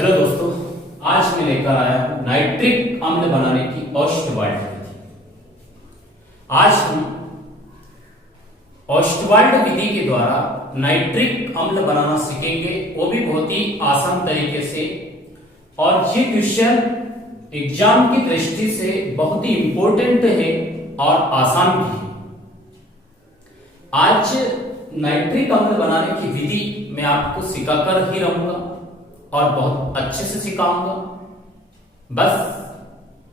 Hello दोस्तों, आज मैं लेकर आया हूं नाइट्रिक अम्ल बनाने की ओस्टवाल्ड विधि। आज हम ओस्टवाल्ड विधि के द्वारा नाइट्रिक अम्ल बनाना सीखेंगे, वो भी बहुत ही आसान तरीके से। और ये क्वेश्चन एग्जाम की दृष्टि से बहुत ही इंपॉर्टेंट है और आसान भी है। आज नाइट्रिक अम्ल बनाने की विधि मैं आपको सिखाकर ही रहूंगा और बहुत अच्छे से सिखाऊंगा। बस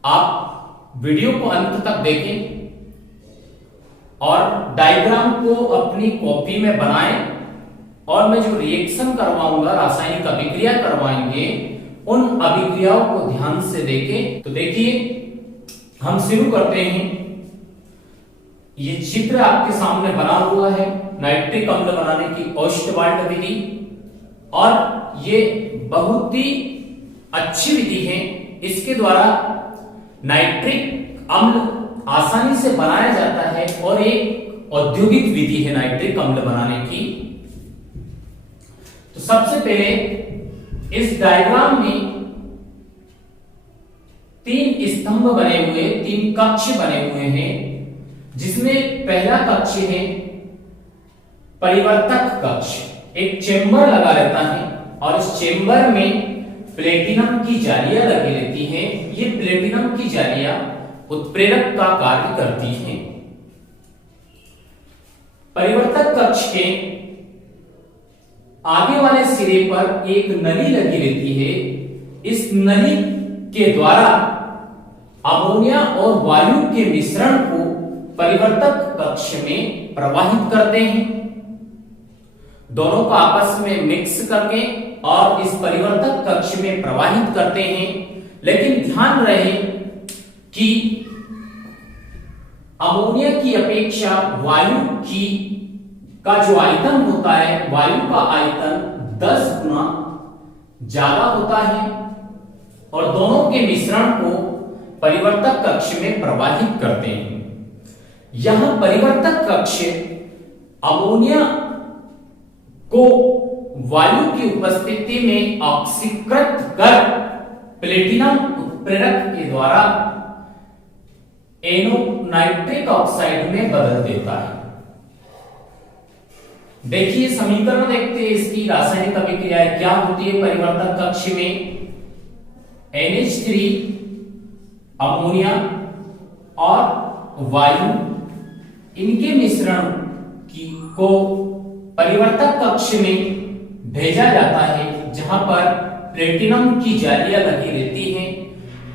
आप वीडियो को अंत तक देखें और डायग्राम को अपनी कॉपी में बनाएं और मैं जो रिएक्शन करवाऊंगा, रासायनिक अभिक्रिया करवाएंगे, उन अभिक्रियाओं को ध्यान से देखें। तो देखिए, हम शुरू करते हैं। ये चित्र आपके सामने बना हुआ है नाइट्रिक अम्ल बनाने की ओस्टवाल्ड विधि, और ये बहुत ही अच्छी विधि है। इसके द्वारा नाइट्रिक अम्ल आसानी से बनाया जाता है और एक औद्योगिक विधि है नाइट्रिक अम्ल बनाने की। तो सबसे पहले इस डायग्राम में तीन स्तंभ बने हुए, तीन कक्ष बने हुए हैं, जिसमें पहला कक्ष है परिवर्तक कक्ष। एक चेंबर लगा रहता है और इस चेंबर में प्लेटिनम की जालियां लगी रहती हैं। ये प्लेटिनम की जालियां उत्प्रेरक का कार्य करती हैं। परिवर्तक कक्ष के आगे वाले सिरे पर एक नली लगी रहती है। इस नली के द्वारा अमोनिया और वायु के मिश्रण को परिवर्तक कक्ष में प्रवाहित करते हैं। दोनों को आपस में मिक्स करके और इस परिवर्तक कक्ष में प्रवाहित करते हैं। लेकिन ध्यान रहे कि अमोनिया की अपेक्षा वायु की का जो आयतन होता है, वायु का आयतन 10 गुना ज्यादा होता है और दोनों के मिश्रण को परिवर्तक कक्ष में प्रवाहित करते हैं। यहां परिवर्तक कक्ष अमोनिया को वायु की उपस्थिति में ऑक्सीकृत कर प्लेटिनम उत्प्रेरक के द्वारा नाइट्रिक ऑक्साइड में बदल देता है। देखिए, समीकरण देखते हैं इसकी। रासायनिक अभिक्रियाएं क्या होती है परिवर्तक कक्ष में? NH3 अमोनिया और वायु, इनके मिश्रण को परिवर्तक कक्ष में भेजा जाता है, जहां पर प्लेटिनम की जालियां लगी रहती हैं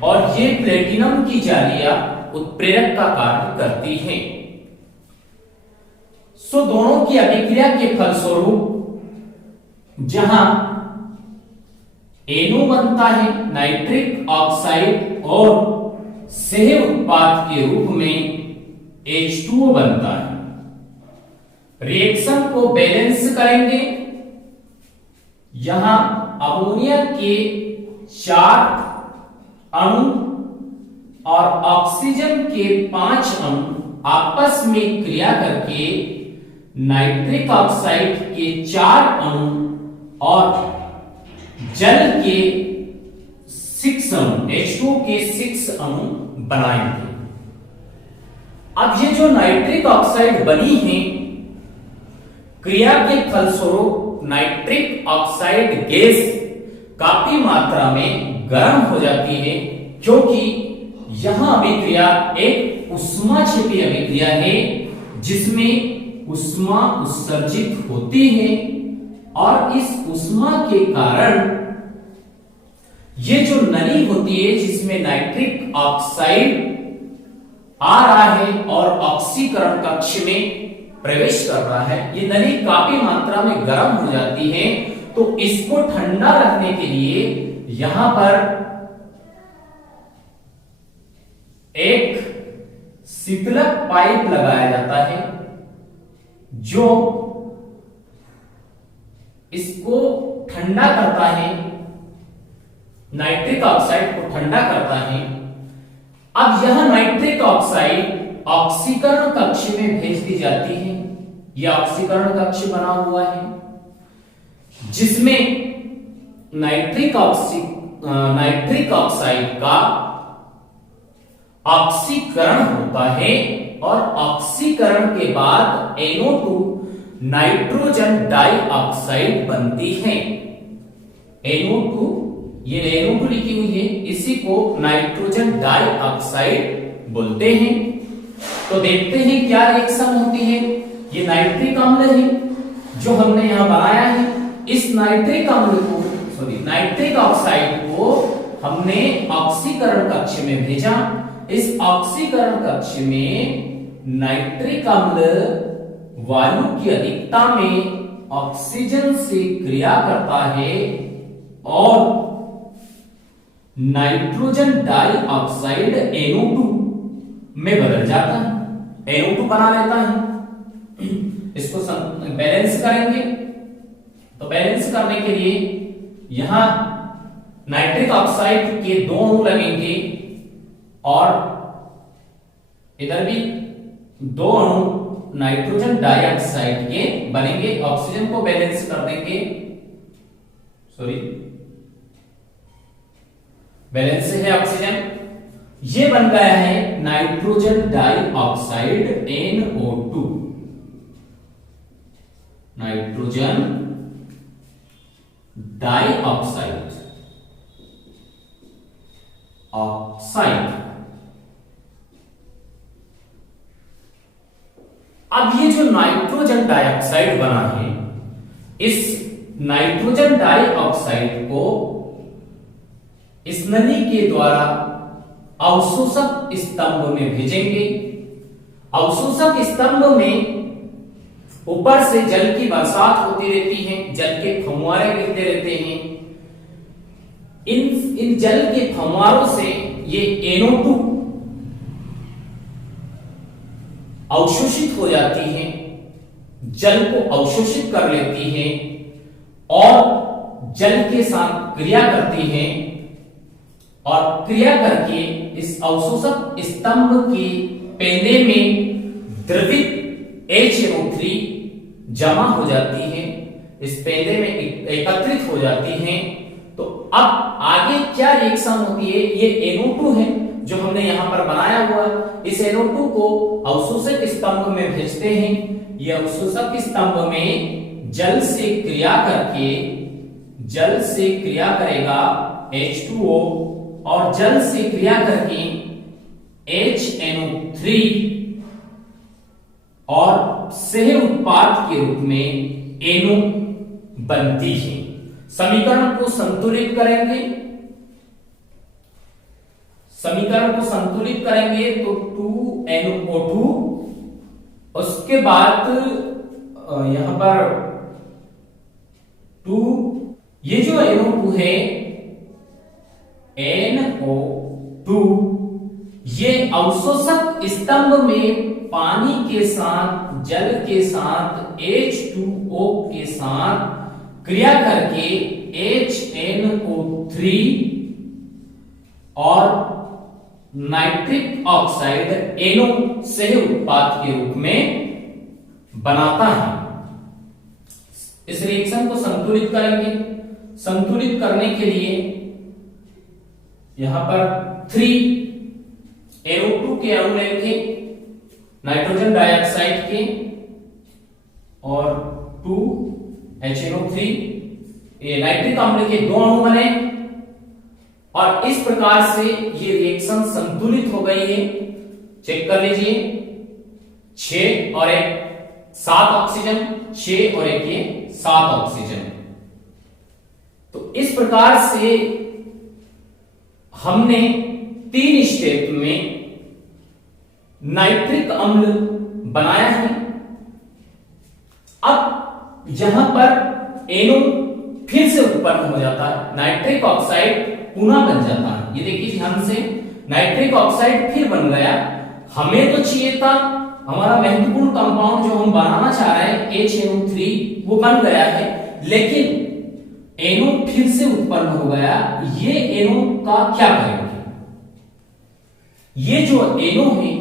और ये प्लेटिनम की जालियां उत्प्रेरक का कार्य करती हैं। सो दोनों की अभिक्रिया के फलस्वरूप जहां NO बनता है नाइट्रिक ऑक्साइड और सह उत्पाद के रूप में H2O बनता है। रिएक्शन को बैलेंस करेंगे। यहां अमोनिया के 4 अणु और ऑक्सीजन के 5 अणु आपस में क्रिया करके नाइट्रिक ऑक्साइड के 4 अणु और जल के 6 अणु, H2O के 6 अणु बनाएंगे। अब ये जो नाइट्रिक ऑक्साइड बनी है, क्रिया के फलस्वरूप नाइट्रिक ऑक्साइड गैस काफी मात्रा में गर्म हो जाती है, क्योंकि यहां अभिक्रिया एक ऊष्माक्षेपी अभिक्रिया है, जिसमें ऊष्मा उत्सर्जित होती है और इस ऊष्मा के कारण ये जो नली होती है, जिसमें नाइट्रिक ऑक्साइड आ रहा है और ऑक्सीकरण कक्ष में प्रवेश कर रहा है, ये नली काफी मात्रा में गर्म हो जाती है। तो इसको ठंडा रखने के लिए यहां पर एक शीतलक पाइप लगाया जाता है, जो इसको ठंडा करता है, नाइट्रिक ऑक्साइड को ठंडा करता है। अब यह नाइट्रिक ऑक्साइड ऑक्सीकरण कक्ष में भेज दी जाती है। यह ऑक्सीकरण कक्ष बना हुआ है, जिसमें नाइट्रिक ऑक्साइड का ऑक्सीकरण होता है और ऑक्सीकरण के बाद NO2 नाइट्रोजन डाइऑक्साइड बनती है। NO2, ये NO2 लिखी हुई है, इसी को नाइट्रोजन डाइऑक्साइड बोलते हैं। तो देखते हैं क्या रिएक्शन होती है। ये नाइट्रिक अम्ल है जो हमने यहां बनाया है। इस नाइट्रिक ऑक्साइड को हमने ऑक्सीकरण कक्ष में भेजा। इस ऑक्सीकरण कक्ष में नाइट्रिक अम्ल वायु की अधिकता में ऑक्सीजन से क्रिया करता है और नाइट्रोजन डाइऑक्साइड NO2 में बदल जाता है, NO2 बना लेता है। इसको बैलेंस करेंगे तो बैलेंस करने के लिए यहां नाइट्रिक ऑक्साइड के 2 अणु लगेंगे और इधर भी 2 अणु नाइट्रोजन डाइऑक्साइड के बनेंगे। ऑक्सीजन को बैलेंस कर देंगे, बैलेंस है ऑक्सीजन, ये बन गया है nitrogen dioxide NO2, nitrogen dioxide अब ये जो नाइट्रोजन डाइऑक्साइड बना है, इस नाइट्रोजन डाइऑक्साइड को इस नली के द्वारा अवशोषक स्तंभ में भेजेंगे। अवशोषक स्तंभ में ऊपर से जल की बरसात होती रहती है, जल के फव्वारे गिरते रहते हैं। इन जल के फव्वारों से ये NO2 अवशोषित हो जाती है, जल को अवशोषित कर लेती है और जल के साथ क्रिया करती है और क्रिया करके इस अवशोषक स्तंभ के पेंदे में द्रवित HNO3 जमा हो जाती है, इस पेंदे में एकत्रित हो जाती है। तो अब आगे क्या रिएक्शन होती है, ये NO2 है जो हमने यहां पर बनाया हुआ, इस NO2 को अवशोषक स्तंभ में भेजते हैं। ये अवशोषक स्तंभ में जल से क्रिया करेगा H2O और जल से क्रिया करके HNO3 और सह उत्पाद के रूप में NO बनती है। समीकरण को संतुलित करेंगे तो 2NO2, उसके बाद यहां पर 2, ये जो NO2 है NO2, ये अवशोषक स्तंभ में पानी के साथ, जल के साथ, H2O के साथ क्रिया करके HNO3 और नाइट्रिक ऑक्साइड NO सह उत्पाद के रूप में बनाता है। इस रिएक्शन को संतुलित करेंगे। संतुलित करने के लिए यहां पर 3 NO2 के अणु लेंगे नाइट्रोजन डाइऑक्साइड के और 2 HNO3, ये नाइट्रिक अम्ल के 2 अणु बने और इस प्रकार से ये रिएक्शन संतुलित हो गई है। चेक कर लीजिए, 6 और 1 7 ऑक्सीजन, 6 और 1 ये 7 ऑक्सीजन। तो इस प्रकार से हमने 3 स्टेप में नाइट्रिक अम्ल बनाया है। अब यहां पर NO फिर से उत्पन्न हो जाता है, नाइट्रिक ऑक्साइड पुनः बन जाता है। ये देखिए ध्यान से, नाइट्रिक ऑक्साइड फिर बन गया। हमें तो चाहिए था हमारा महत्वपूर्ण कंपाउंड जो हम बनाना चाह रहे हैं HNO3, वो बन गया है, लेकिन NO फिर से उत्पन्न हो गया। ये NO का क्या करेंगे? ये जो NO है,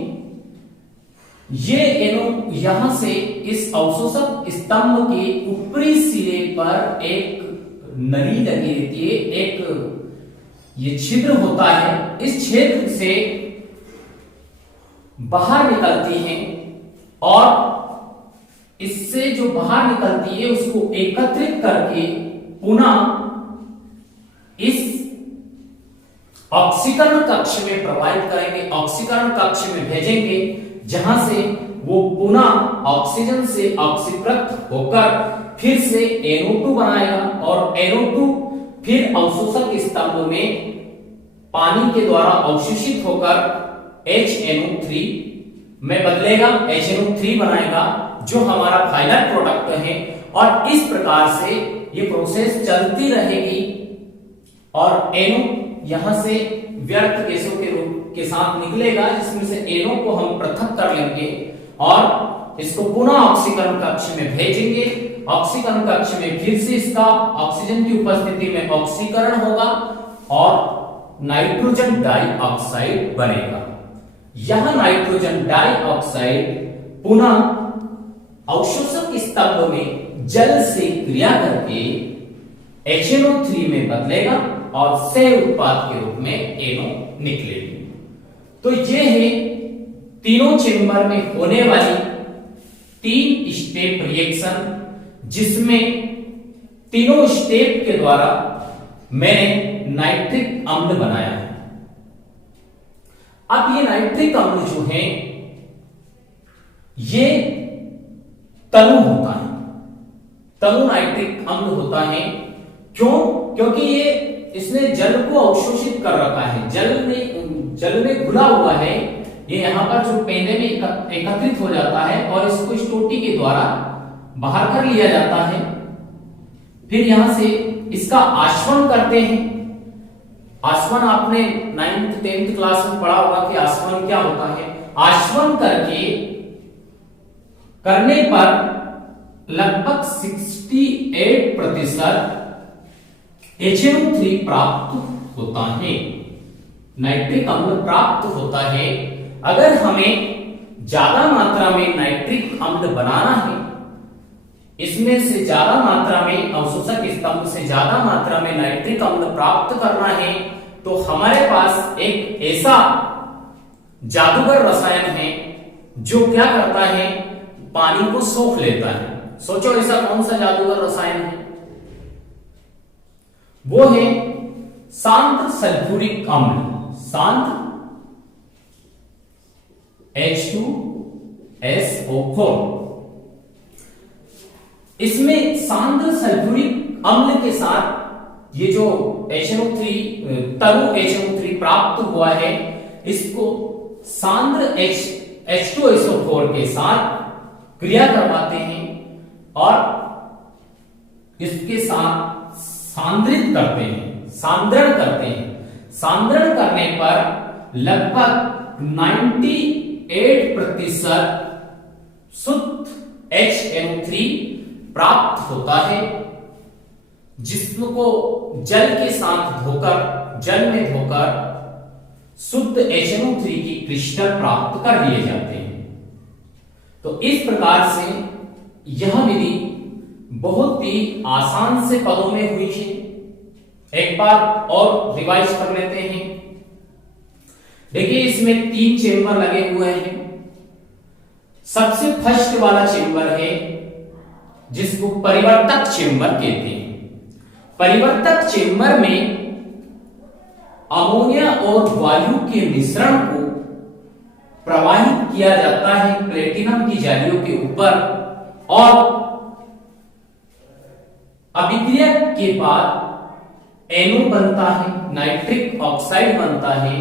ये NO यहां से इस अवशोषक स्तंभ के ऊपरी सिरे पर एक नली लगी रहती है, एक ये छिद्र होता है, इस छिद्र से बाहर निकलती हैं और इससे जो बाहर निकलती है उसको एकत्रित करके पुनः इस ऑक्सीकरण कक्ष में प्रवाहित करेंगे, ऑक्सीकरण कक्ष में भेजेंगे, जहां से वो पुनः ऑक्सीजन से ऑक्सीकृत होकर फिर से NO2 बनाएगा और NO2 फिर अवशोषक स्तंभ में पानी के द्वारा अवशोषित होकर HNO3 में बदलेगा, HNO3 बनाएगा, जो हमारा फाइनल प्रोडक्ट है। और इस प्रकार से ये प्रोसेस चलती रहेगी और NO यहां से व्यर्थ गैसों के रूप के साथ निकलेगा, जिसमें से NO को हम पृथक कर लेंगे और इसको पुनः ऑक्सीकरण कक्ष में भेजेंगे। ऑक्सीकरण कक्ष में फिर से इसका ऑक्सीजन की उपस्थिति में ऑक्सीकरण होगा और नाइट्रोजन डाइऑक्साइड बनेगा। यह नाइट्रोजन डाइऑक्साइड पुनः अवशोषक स्तंभ में जल से क्रिया करके HNO3 में बदलेगा और सह उत्पाद के रूप में NO निकलेगी। तो ये है तीनों चेंबर में होने वाली 3 स्टेप रिएक्शन, जिसमें तीनों स्टेप के द्वारा मैंने नाइट्रिक अम्ल बनाया है। अब ये नाइट्रिक अम्ल जो है ये तनु होता है, तनु नाइट्रिक अम्ल होता है। क्यों? क्योंकि ये इसने जल को अवशोषित कर रखा है, जल में घुला हुआ है, ये यहां पर जो पेंदे में एकत्रित हो जाता है और इसको स्टोटी के द्वारा बाहर कर लिया जाता है। फिर यहां से इसका आश्वन करते हैं। आश्वन आपने 9th 10th क्लास में पढ़ा होगा कि आश्वन क्या होता है। आश्वन करने पर लगभग 68% HNO3 प्राप्त होता है, नाइट्रिक अम्ल प्राप्त होता है। अगर हमें ज्यादा मात्रा में नाइट्रिक अम्ल बनाना है, इसमें से ज्यादा मात्रा में अवशोषक स्तंभ से ज्यादा मात्रा में नाइट्रिक अम्ल प्राप्त करना है, तो हमारे पास एक ऐसा जादूगर रसायन है जो क्या करता है, पानी को सोख लेता है। सोचो ऐसा कौन सा जादूगर रसायन है? वो है सांद्र सल्फ्यूरिक अम्ल, सांद्र H2SO4। इसमें सांद्र सल्फ्यूरिक अम्ल के साथ ये जो HNO3 तरु HNO3 प्राप्त हुआ है, इसको सांद्र H2SO4 के साथ क्रिया करवाते हैं और इसके साथ सांद्रित करते हैं, सांद्रण करते हैं। सांद्रण करने पर लगभग 98% शुद्ध HNO3 प्राप्त होता है, जिसको जल के साथ धोकर, जल में धोकर शुद्ध HNO3 की क्रिस्टल प्राप्त कर लिए जाते हैं। तो इस प्रकार से यह विधि बहुत ही आसान से पदों में हुई है। एक बार और रिवाइज कर लेते हैं। देखिए, इसमें 3 चेंबर लगे हुए हैं। सबसे फर्स्ट वाला चेंबर है जिसको परिवर्तक चेंबर कहते हैं। परिवर्तक चेंबर में अमोनिया और वायु के मिश्रण को प्रवाहित किया जाता है प्लेटिनम की जालियों के ऊपर और अभिक्रिया के बाद NO बनता है, नाइट्रिक ऑक्साइड बनता है।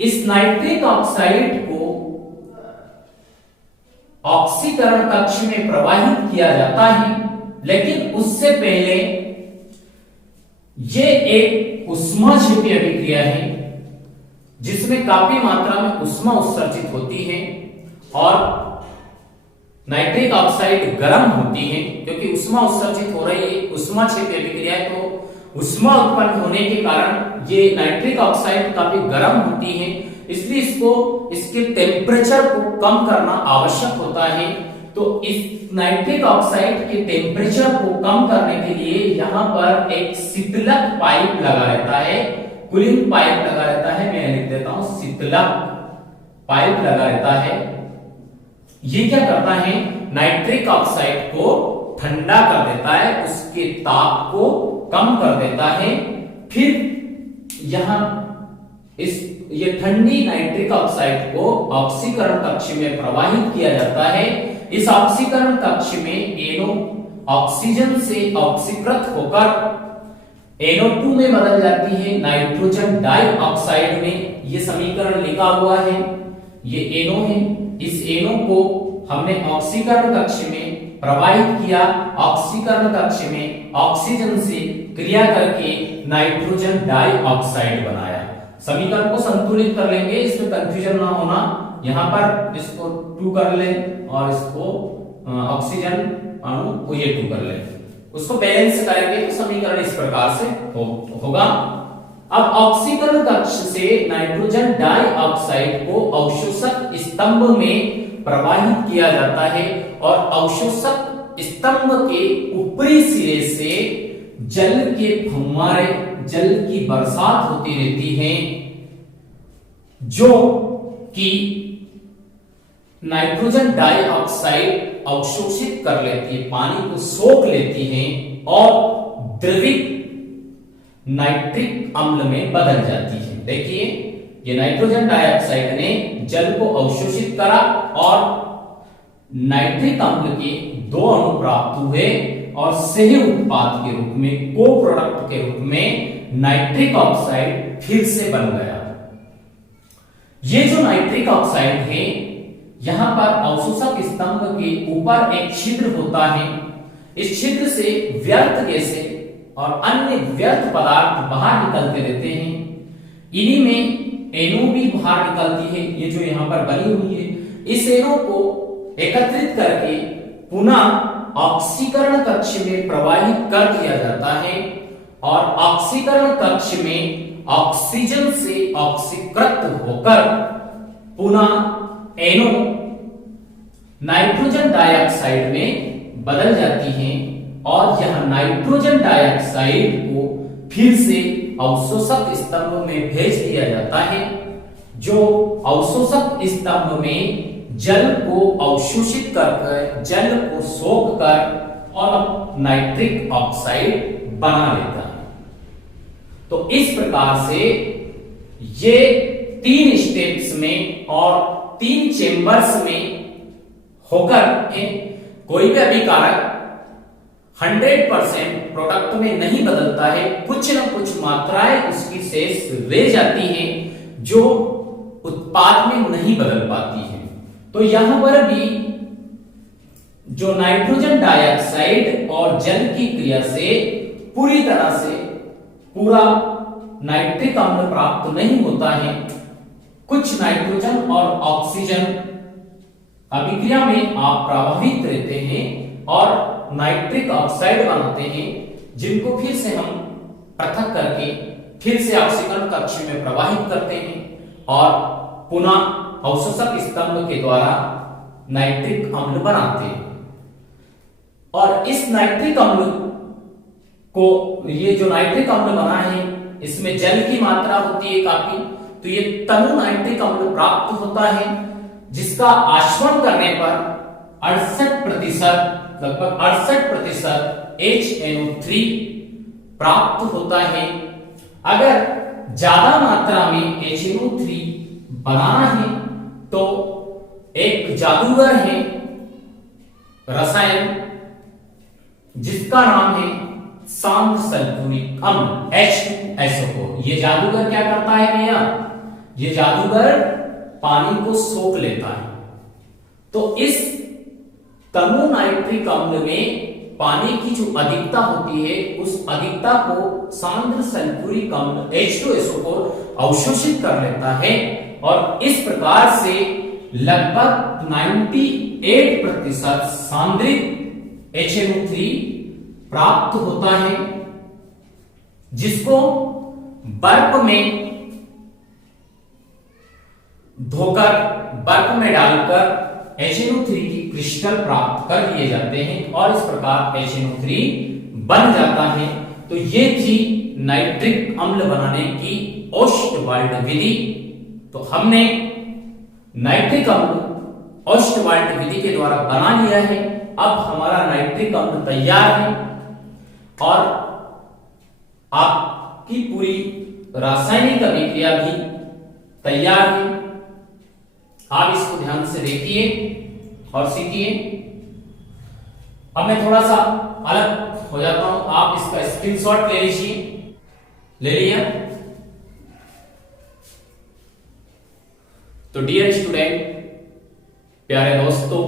इस नाइट्रिक ऑक्साइड को ऑक्सीकरण कक्ष में प्रवाहित किया जाता है, लेकिन उससे पहले यह एक ऊष्माक्षेपी अभिक्रिया है जिसमें काफी मात्रा में ऊष्मा उत्सर्जित होती है और नाइट्रिक ऑक्साइड गर्म होती है। क्योंकि ऊष्मा उत्सर्जित हो रही है, ऊष्माक्षेपी अभिक्रिया है, तो ऊष्मा उत्पन्न होने के कारण ये नाइट्रिक ऑक्साइड काफी गर्म होती है, इसलिए इसको इसके टेम्परेचर को कम करना आवश्यक होता है। तो इस नाइट्रिक ऑक्साइड के टेम्परेचर को कम करने के लिए यहां पर एक शीतलक पाइप लगा रहता है, कूलिंग पाइप लगा रहता है। मैं लिख देता हूं शीतलक पाइप लगा रहता है। ये क्या करता है, नाइट्रिक ऑक्साइड को ठंडा कर देता है, उसके ताप को कम कर देता है। फिर यहां ये ठंडी नाइट्रिक ऑक्साइड को ऑक्सीकरण कक्ष में प्रवाहित किया जाता है। इस ऑक्सीकरण कक्ष में NO ऑक्सीजन से ऑक्सीकृत होकर NO2 में बदल जाती है, नाइट्रोजन डाइऑक्साइड में। ये समीकरण लिखा हुआ है, ये NO है। इस NO को हमने ऑक्सीकरण कक्ष में प्रवाहित किया, ऑक्सीकरण कक्ष में ऑक्सीजन से क्रिया करके नाइट्रोजन डाइऑक्साइड बनाया। समीकरण को संतुलित कर लेंगे, इसमें कंफ्यूजन ना होना। यहां पर इसको 2 कर ले और इसको ऑक्सीजन अणु को ये 2 कर ले, उसको बैलेंस करेंगे तो समीकरण इस प्रकार से होगा। अब ऑक्सीकरण कक्ष से नाइट्रोजन डाइऑक्साइड को अवशोषक स्तंभ में प्रवाहित किया जाता है और अवशोषक स्तंभ के ऊपरी सिरे से जल के फव्वारे, जल की बरसात होती रहती है, जो कि नाइट्रोजन डाइऑक्साइड अवशोषित कर लेती है, पानी को सोख लेती है और द्रवित नाइट्रिक अम्ल में बदल जाती है। देखिए, ये नाइट्रोजन डाइऑक्साइड ने जल को अवशोषित करा और नाइट्रिक अम्ल के 2 अणु प्राप्त हुए और सह उत्पाद के रूप में, को प्रोडक्ट के रूप में नाइट्रिक ऑक्साइड फिर से बन गया। ये जो नाइट्रिक ऑक्साइड है, यहां पर अवशोषक स्तंभ के ऊपर एक छिद्र होता है। इस छिद्र से व्यर्थ गैसें और अन्य व्यर्थ पदार्थ बाहर निकलते रहते हैं। इन्हीं में NO भी बाहर निकलती है, ये जो यहां पर बनी हुई है। इस NO को एकत्रित करके पुनः ऑक्सीकरण कक्ष में प्रवाहित कर दिया जाता है और ऑक्सीकरण कक्ष में ऑक्सीजन से ऑक्सीकृत होकर पुनः NO नाइट्रोजन डाइऑक्साइड में बदल जाती है और यह नाइट्रोजन डाइऑक्साइड को फिर से अवशोषक स्तंभ में भेज दिया जाता है, जो अवशोषक स्तंभ में जल को अवशोषित करके, जल को सोख कर और नाइट्रिक ऑक्साइड बना लेता है। तो इस प्रकार से ये 3 स्टेप्स में और 3 चेंबर्स में होकर कोई भी अभिकारक 100% प्रोडक्ट में नहीं बदलता है, कुछ न कुछ मात्राएं उसकी शेष रह जाती हैं जो उत्पाद में नहीं बदल पाती है। तो यहां पर भी जो नाइट्रोजन डाइऑक्साइड और जल की क्रिया से पूरी तरह से पूरा नाइट्रिक अम्ल प्राप्त नहीं होता है। कुछ नाइट्रोजन और ऑक्सीजन अभिक्रिया में आप प्रभावित रहते हैं और नाइट्रिक ऑक्साइड बनाते हैं, जिनको फिर से हम पृथक करके फिर से ऑक्सीकरण कक्ष में प्रवाहित करते हैं और पुनः अवशोषक स्तंभ के द्वारा नाइट्रिक अम्ल बनाते हैं। और इस नाइट्रिक अम्ल को, ये जो नाइट्रिक अम्ल बना है, इसमें जल की मात्रा होती है काफी, तो ये तनु नाइट्रिक अम्ल प्राप्त होता है, जिसका आश्वण करने पर 68%, लगभग 68% HNO3 प्राप्त होता है। अगर ज्यादा मात्रा में HNO3 बनाना है तो एक जादूगर है रसायन, जिसका नाम है सांद्र सल्फ्यूरिक अम्ल H2SO4। ये जादूगर क्या करता है भैया? ये जादूगर पानी को सोख लेता है। तो इस तनु नाइट्रिक अम्ल में पानी की जो अधिकता होती है, उस अधिकता को सांद्र सल्फ्यूरिक अम्ल H2SO4 अवशोषित कर लेता है और इस प्रकार से लगभग 98% सांद्रित HNO3 प्राप्त होता है, जिसको बर्फ में धोकर, बर्फ में डालकर HNO3 की क्रिस्टल प्राप्त कर लिए जाते हैं और इस प्रकार HNO3 बन जाता है। तो ये थी नाइट्रिक अम्ल बनाने की ओस्टवाल्ड विधि। तो हमने नाइट्रिक अम्ल ओस्टवाल्ड विधि के द्वारा बना लिया है। अब हमारा नाइट्रिक अम्ल तैयार है और आपकी पूरी रासायनिक अभिक्रिया भी तैयार है। आप इसको ध्यान से देखिए और सीखिए। अब मैं थोड़ा सा अलग हो जाता हूं, आप इसका स्क्रीनशॉट ले लीजिए। ले लिया? तो डियर स्टूडेंट, प्यारे दोस्तों,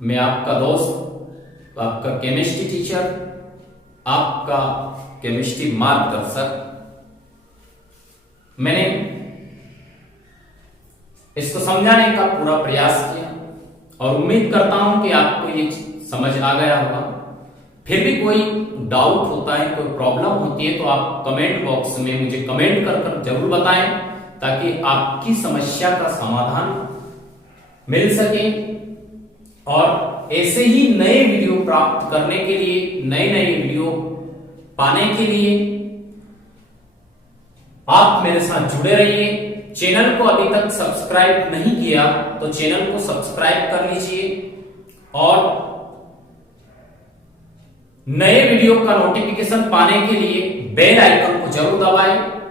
मैं आपका दोस्त, आपका केमिस्ट्री टीचर, आपका केमिस्ट्री मार्गदर्शक, मैंने इसको समझाने का पूरा प्रयास किया और उम्मीद करता हूं कि आपको ये समझ आ गया होगा। फिर भी कोई डाउट होता है, कोई प्रॉब्लम होती है, तो आप कमेंट बॉक्स में मुझे कमेंट कर जरूर बताएं ताकि आपकी समस्या का समाधान मिल सके। और ऐसे ही नए वीडियो प्राप्त करने के लिए, नए नए वीडियो पाने के लिए आप मेरे साथ जुड़े रहिए। चैनल को अभी तक सब्सक्राइब नहीं किया तो चैनल को सब्सक्राइब कर लीजिए और नए वीडियो का नोटिफिकेशन पाने के लिए बेल आइकन को जरूर दबाएं।